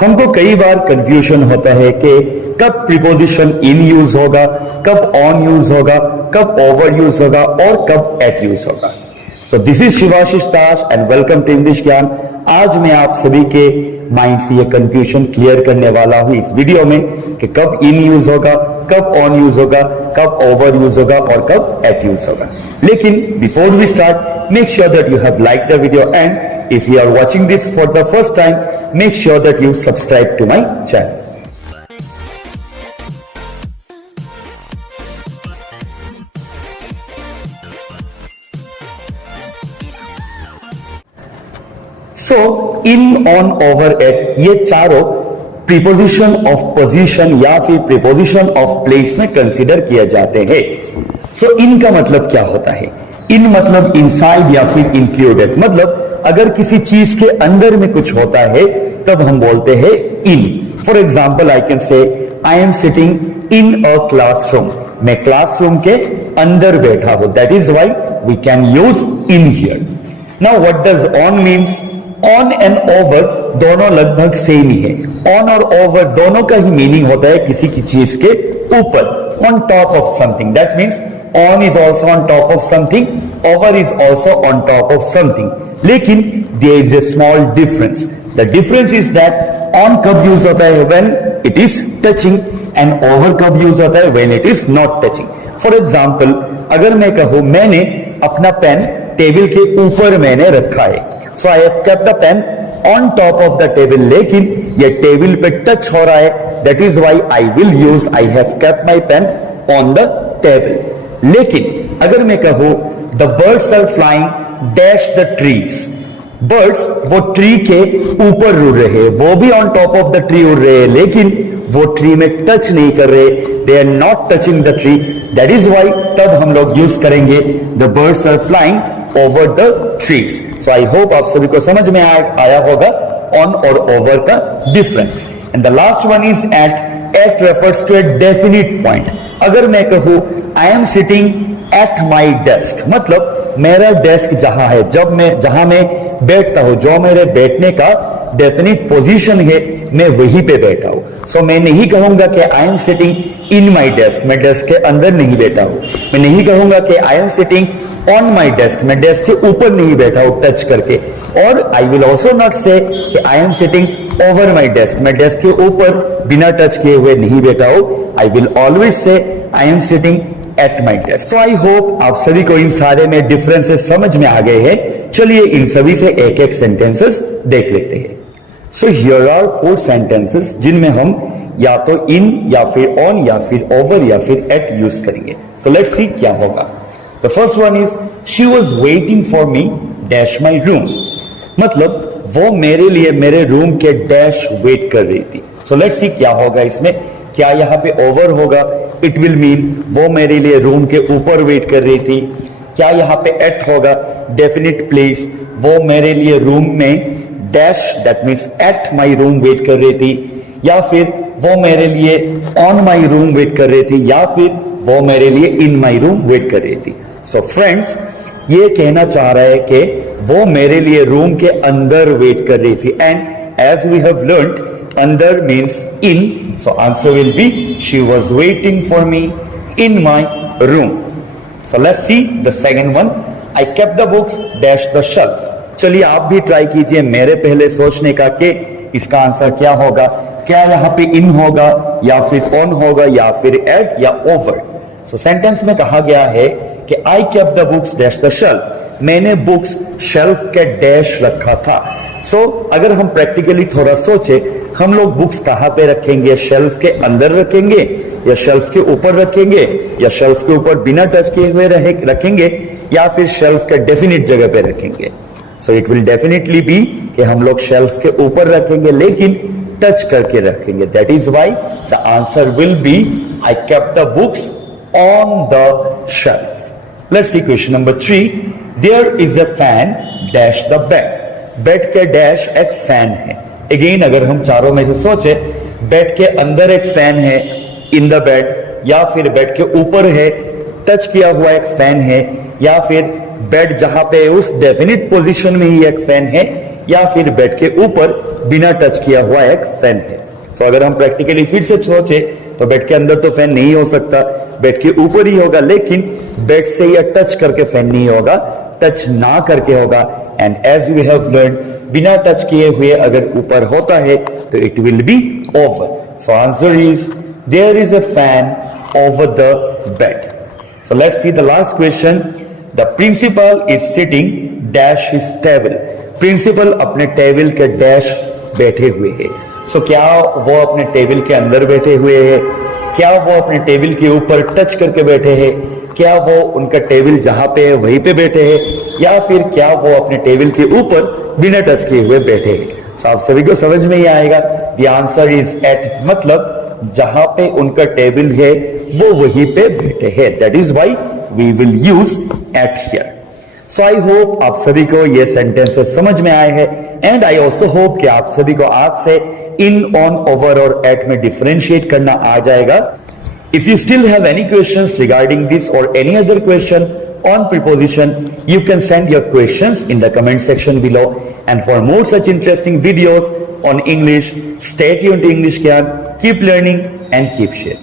हमको कई बार कंफ्यूजन होता है कि कब प्रीपोजिशन इन यूज होगा, कब ऑन यूज होगा, कब ओवर यूज होगा और कब एट यूज होगा। So this is Shivashish Das and welcome to English Gyan. आज मैं आप सभी के माइंड से ये कंफ्यूजन क्लियर करने वाला हूं इस वीडियो में कि कब इन यूज होगा, कब ऑन यूज होगा, कब ओवर यूज होगा और कब एट यूज होगा। लेकिन before we start, make sure that you have like the video and if you are watching this for the first time, make sure that you subscribe to my channel. So, in, on, over, at ये चारों preposition of position या फिर preposition of place में consider किए जाते हैं। सो इन का मतलब क्या होता है? इन मतलब इनसाइड या फिर इंक्लूडेड, मतलब अगर किसी चीज के अंदर में कुछ होता है तब हम बोलते हैं in. For example I can say I am sitting in a classroom, मैं क्लासरूम के अंदर बैठा हूं, that is why we can use in here. Now what does on means? On and over दोनों लगभग सेम ही है। ऑन और over दोनों का ही मीनिंग होता है किसी की चीज के ऊपर, on top of something. That means on is also on top of something, over is also on top of something. लेकिन there is a small difference. The difference is that on कब use होता है? when it is touching, and over कब use होता है? when it is not touching. For example, अगर मैं कहूं मैंने अपना पेन टेबल के ऊपर मैंने रखा है, so I have kept the pen on top of the table, लेकिन ये टेबल पे टच हो रहा है, that is why I will use I have kept my pen on the table. लेकिन अगर मैं कहूं the birds are flying dash the trees, birds वो ट्री के ऊपर उड़ रहे हैं, वो भी on top of the tree उड़ रहे हैं, लेकिन वो ट्री में टच नहीं कर रहे, they are not touching the tree, that is why तब हम लोग यूज करेंगे the birds are flying over the trees. So I hope आप सभी को समझ में आया होगा ऑन और ओवर का difference. And the last one is at. At refers to a definite point. अगर मैं कहूं I am sitting at my desk, मतलब मेरा डेस्क जहां है, जहां मैं बैठता हूं, जो मेरे बैठने का डेफिनिट पोजीशन है, मैं वहीं पे बैठा हूं। सो मैं नहीं कहूंगा कि आई am sitting in my desk, मैं डेस्क के अंदर नहीं बैठा हूं। मैं नहीं कहूंगा कि आई am sitting on my desk, मैं डेस्क के ऊपर नहीं बैठा हूं टच करके। और आई विल ऑल्सो नॉट से कि आई am sitting over my desk, मैं डेस्क के ऊपर बिना टच किए हुए नहीं बैठा हूं। I will always say I am sitting at my desk. So I hope आप सभी को इन सारे में डिफरेंसेस समझ में आ गए हैं। चलिए इन सभी से एक एक सेंटेंसेस देख लेते हैं। सो हियर आर 4 सेंटेंसेस जिनमें हम या तो इन या फिर ऑन या फिर ओवर या फिर एट यूज करेंगे। सो लेट्स सी क्या होगा। The first one is she was waiting for me dash my room, मतलब वो मेरे लिए मेरे रूम के डैश वेट कर रही थी। सो लेट्स सी क्या होगा इसमें। क्या यहाँ पे ओवर होगा? इट विल मीन वो मेरे लिए रूम के ऊपर वेट कर रही थी। क्या यहाँ पे एट होगा? डेफिनिट प्लेस, वो मेरे लिए रूम में dash, that means at my room wait कर रही थी। या फिर वो मेरे लिए ऑन माई रूम वेट कर रही थी, या फिर वो मेरे लिए इन माई रूम वेट कर रही थी। सो फ्रेंड्स, ये कहना चाह रहा है कि वो मेरे लिए रूम के अंदर वेट कर रही थी। And as we have learned, अंदर means in, so answer will be she was waiting for me in my room. So let's see the second one. I kept the books dash the shelf. चलिए आप भी try कीजिए मेरे पहले सोचने का कि इसका आंसर क्या होगा। क्या यहाँ पे इन होगा या फिर ऑन होगा या फिर एट या ओवर? सो सेंटेंस में कहा गया है कि आई kept the books dash the shelf, मैंने बुक्स शेल्फ के डैश रखा था। सो अगर हम प्रैक्टिकली थोड़ा सोचे, हम लोग बुक्स कहां पे रखेंगे? शेल्फ के अंदर रखेंगे या शेल्फ के ऊपर रखेंगे, या शेल्फ के ऊपर बिना टच किए हुए रखेंगे, या फिर शेल्फ के डेफिनिट जगह पे रखेंगे? So it will definitely be कि हम लोग शेल्फ के ऊपर रखेंगे लेकिन टच करके रखेंगे। That is why the answer will be I kept the books on the shelf. Let's see question number 3. There is a fan dash the bed. Bed के डैश एक फैन है। अगेन अगर हम चारों में से सोचे, बेड के अंदर एक फैन है इन द बेड, या फिर बेड के ऊपर है टच किया हुआ एक फैन है, या फिर बेड जहां पे उस डेफिनिट पोजीशन में ही एक फैन है, या फिर बेड के ऊपर बिना टच किया हुआ एक फैन है। तो अगर हम प्रैक्टिकली फिर से सोचे तो बेड के अंदर तो फैन नहीं हो सकता, बेड के ऊपर ही होगा, लेकिन बेड से या टच करके फैन नहीं होगा, टच ना करके होगा। And as we have learn, बिना टच किए हुए अगर ऊपर होता है तो it will be over. So answer is there is a fan over the bed. So let's see the last question. The principal is sitting dash his table. Principal अपने table के डैश बैठे हुए हैं। So क्या वो अपने table के अंदर बैठे हुए हैं? क्या वो अपने टेबल के ऊपर टच करके बैठे हैं? क्या वो उनका टेबल जहां पे है वहीं पे बैठे हैं, या फिर क्या वो अपने टेबल के ऊपर बिना टच किए हुए बैठे हैं? So आप सभी को समझ में ही आएगा। The answer is at, मतलब जहां पे उनका टेबल है वो वहीं पे बैठे हैं। That is why we will use at here. So I hope आप सभी को ये सेंटेंसेस समझ में आए हैं, एंड आई ऑल्सो होप कि आप सभी को आज से इन, ऑन, ओवर और एट में डिफरेंशिएट करना आ जाएगा। If you still have any questions regarding this और any other question on preposition, you can send your questions in the comment section below. And for more such interesting videos on English, stay tuned to English Camp. Keep learning and keep sharing.